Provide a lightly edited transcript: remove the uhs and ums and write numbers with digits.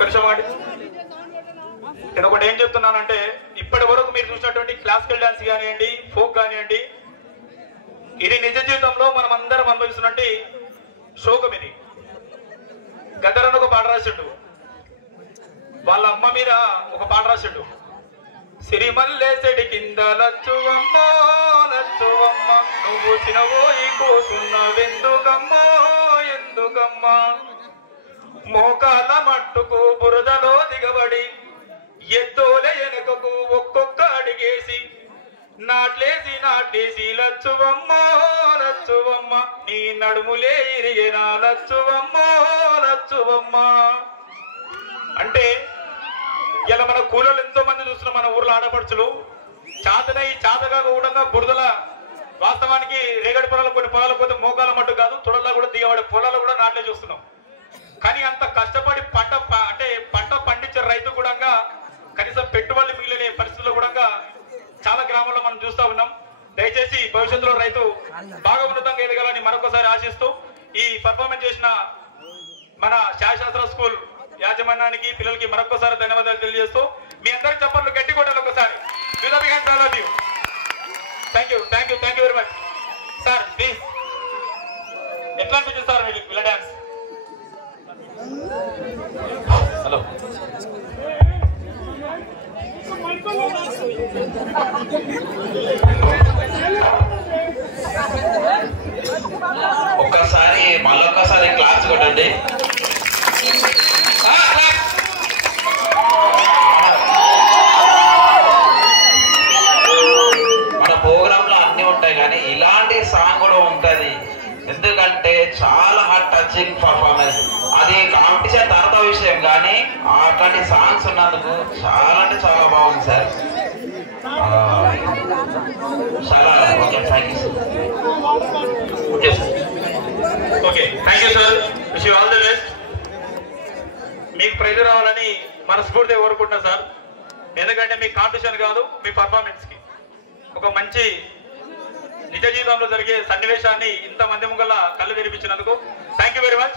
కొంచెం వాడి నేను ఒకటి ఏం చెప్తున్నానంటే, ఇప్పటి వరకు మీరు చూసినటువంటి క్లాసికల్ డాన్స్ కానివ్వండి, ఫోక్ కానివ్వండి, ఇది నిజ జీవితంలో మనం అందరం అనుభవిస్తున్నట్టు శోకం. ఇది గద్దరన్న ఒక పాట రాసిండు, వాళ్ళ అమ్మ మీద ఒక పాట రాసిండు. సిరిమల్లేసెడి కింద లచ్చువమ్మో లచ్చువమ్మ, నువ్వు చినవోయి కూసున్నవెందుకమ్మో ఎందుకమ్మా, మోకాల మట్టుకు బురదలో దిగబడి ఎత్తోలే వెనకకు ఒక్కొక్క అడిగేసి నాట్లేసి లచ్చువమ్మో లచ్చువమ్మ, నీ నడుములే ఇరిగేనా లచ్చువమ్మో లచ్చువమ్మ. అంటే ఇలా మన కూలీలు ఎంతో మంది చూస్తున్నాం మన ఊర్లో. ఆడపడుచులు చాతగా కూడా బురదల, వాస్తవానికి రేగడి పొలాలు కొన్ని పొలాలు పోతే మోకాల మట్టు కాదు, తొడల్లో కూడా దిగబడే పొలాలు కూడా నాట్లే చూస్తున్నాం. కానీ అంత కష్టపడి పంట పండించే రైతు కూడా కనీసం పెట్టుబడులు మిగిలిన పరిస్థితుల్లో కూడా చాలా గ్రామాల్లో మనం చూస్తూ ఉన్నాం. దయచేసి భవిష్యత్తులో రైతు బాగా ఉన్నతంగా ఎదగాలని మరొకసారి ఆశిస్తూ ఈ పర్ఫార్మెన్స్ చేసిన మన శాస్త్ర స్కూల్ యాజమాన్యానికి, పిల్లలకి మరొకసారి ధన్యవాదాలు తెలియజేస్తూ, మీ అందరి చప్పట్లు గట్టి కొట్టాలి ఒకసారి. Thank you very much sir. Please ఎట్లా అనిపించింది సార్ మీకు పిల్ల డాన్స్? హలో, ఒక్కసారి మళ్ళొక్కసారి క్లాస్ కొట్టండి. మన ప్రోగ్రామ్ లో అన్ని ఉంటాయి కానీ ఇలాంటి సాంగ్ కూడా ఉంటది. ఎందుకంటే చాలా హార్ట్ టచింగ్ పర్ఫార్మెన్స్. అది కాంపిటీషన్ తర్వాత విషయం కానీ అట్లాంటి సాంగ్స్ ఉన్నందుకు చాలా అంటే చాలా బాగుంది సార్. చాలా okay, thank you sir. Okay, thank you sir. Wish you all the best. మీకు ప్రైజ్ రావాలని మనస్ఫూర్తిగా కోరుకుంటున్నా సార్. ఎందుకంటే మీ కాంపిటీషన్ కాదు, మీ పర్ఫార్మెన్స్ కి ఒక మంచి నిజ జీవితంలో జరిగే సన్నివేశాన్ని ఇంతమంది ముంగల కళ్ళు తెరిపించినందుకు థ్యాంక్ యూ వెరీ మచ్.